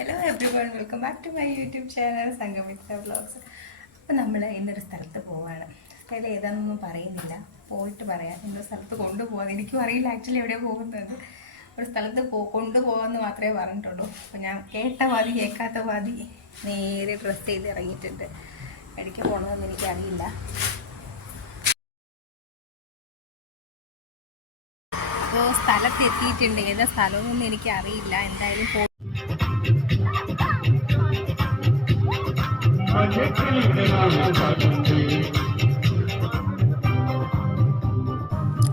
Hello everyone, welcome back to my YouTube channel Sangamithra vlogs. അപ്പോൾ നമ്മൾ ഇന്നൊരു സ്ഥലത്ത് പോവാണ്. സ്ഥലം ഏതാണെന്നൊന്നും പറയുന്നില്ല, പോയിട്ട് പറയാം. ഇന്നൊരു സ്ഥലത്ത് കൊണ്ടുപോകാൻ എനിക്കും അറിയില്ല ആക്ച്വലി എവിടെയാണ് പോകുന്നത്. ഒരു സ്ഥലത്ത് കൊണ്ടുപോകാമെന്ന് മാത്രമേ പറഞ്ഞിട്ടുള്ളൂ. അപ്പോൾ ഞാൻ കേട്ട പാതി കേൾക്കാത്ത പാതി നേരെ ഡ്രസ്സ് ചെയ്ത് ഇറങ്ങിയിട്ടുണ്ട്. എവിടേക്ക് പോകണമെന്ന് എനിക്കറിയില്ല. അപ്പോൾ സ്ഥലത്ത് എത്തിയിട്ടുണ്ട്. ഏതാ സ്ഥലമൊന്നും എനിക്കറിയില്ല. എന്തായാലും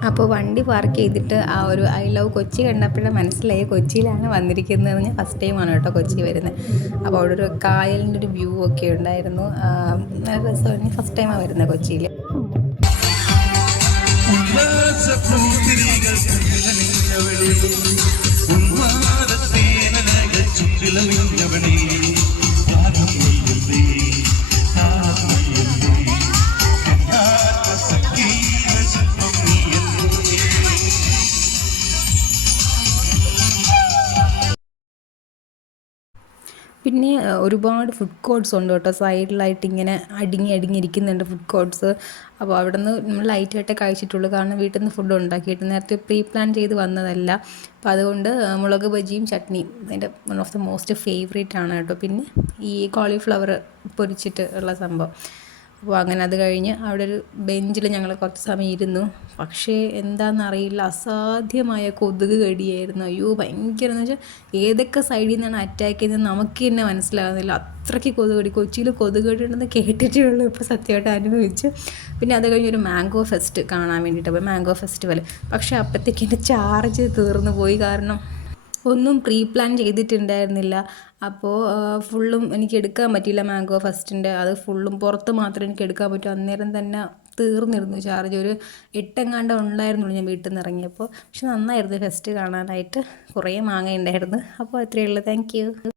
അപ്പോൾ വണ്ടി പാർക്ക് ചെയ്തിട്ട് ആ ഒരു ഐ ലവ് കൊച്ചി കണ്ടപ്പോഴേ മനസ്സിലായി കൊച്ചിയിലാണ് വന്നിരിക്കുന്നത്. ഞാൻ ഫസ്റ്റ് ടൈമാണ് കേട്ടോ കൊച്ചി വരുന്നത്. അപ്പോൾ അവിടെ ഒരു കായലിൻ്റെ ഒരു വ്യൂ ഒക്കെ ഉണ്ടായിരുന്നു. രസമാണ്. ഫസ്റ്റ് ടൈമാണ് വരുന്നത് കൊച്ചിയിൽ. പിന്നെ ഒരുപാട് ഫുഡ് കോർട്ട്സ് ഉണ്ട് കേട്ടോ. സൈഡിലായിട്ട് ഇങ്ങനെ അടുങ്ങിയിരിക്കുന്നുണ്ട് ഫുഡ് കോർട്ട്സ്. അപ്പോൾ അവിടെ നിന്ന് നമ്മൾ ലൈറ്റായിട്ടേ കഴിച്ചിട്ടുള്ളൂ, കാരണം വീട്ടിൽ നിന്ന് ഫുഡ് ഉണ്ടാക്കിയിട്ട് നേരത്തെ പ്രീ പ്ലാൻ ചെയ്ത് വന്നതല്ല. അപ്പോൾ അതുകൊണ്ട് മുളക് ബജിയും ചട്നിയും അതിൻ്റെ one of the most favourite ആണ് കേട്ടോ. പിന്നെ ഈ കോളിഫ്ലവർ പൊരിച്ചിട്ട് ഉള്ള സംഭവം. അപ്പോൾ അങ്ങനെ അത് കഴിഞ്ഞ് അവിടെ ഒരു ബെഞ്ചിൽ ഞങ്ങൾ കുറച്ച് സമയം ഇരുന്നു. പക്ഷേ എന്താണെന്നറിയില്ല, അസാധ്യമായ കൊതുക് കടിയായിരുന്നു. അയ്യോ ഭയങ്കര എന്ന് വെച്ചാൽ ഏതൊക്കെ സൈഡിൽ നിന്നാണ് അറ്റാക്ക് ചെയ്യുന്നത് നമുക്ക് തന്നെ മനസ്സിലാകുന്നില്ല. അത്രയ്ക്ക് കൊതുക് കടി. കൊച്ചിയിൽ കൊതുക് കടി ഉണ്ടെന്ന് കേട്ടിട്ടേ ഉള്ളൂ, ഇപ്പോൾ സത്യമായിട്ട് അനുഭവിച്ചു. പിന്നെ അത് കഴിഞ്ഞൊരു മാംഗോ ഫെസ്റ്റ് കാണാൻ വേണ്ടിയിട്ട് പോയി, മാംഗോ ഫെസ്റ്റിവൽ. പക്ഷേ അപ്പോഴത്തേക്ക് എൻ്റെ ചാർജ് തീർന്നു പോയി, കാരണം ഒന്നും പ്രീ പ്ലാൻ ചെയ്തിട്ടുണ്ടായിരുന്നില്ല. അപ്പോൾ ഫുള്ളും എനിക്ക് എടുക്കാൻ പറ്റിയില്ല മാംഗോ ഫെസ്റ്റിൻ്റെ. അത് ഫുള്ളും പുറത്ത് മാത്രമേ എനിക്ക് എടുക്കാൻ പറ്റൂ. അന്നേരം തന്നെ തീർന്നിരുന്നു ചാർജ്. ഒരു 8 എങ്ങാണ്ട് ഉണ്ടായിരുന്നുള്ളൂ ഞാൻ വീട്ടിൽ നിന്ന് ഇറങ്ങിയപ്പോൾ. പക്ഷെ നന്നായിരുന്നു ഫെസ്റ്റ് കാണാനായിട്ട്. കുറേ മാങ്ങ ഉണ്ടായിരുന്നു. അപ്പോൾ അത്രയേ ഉള്ളൂ. Thank you.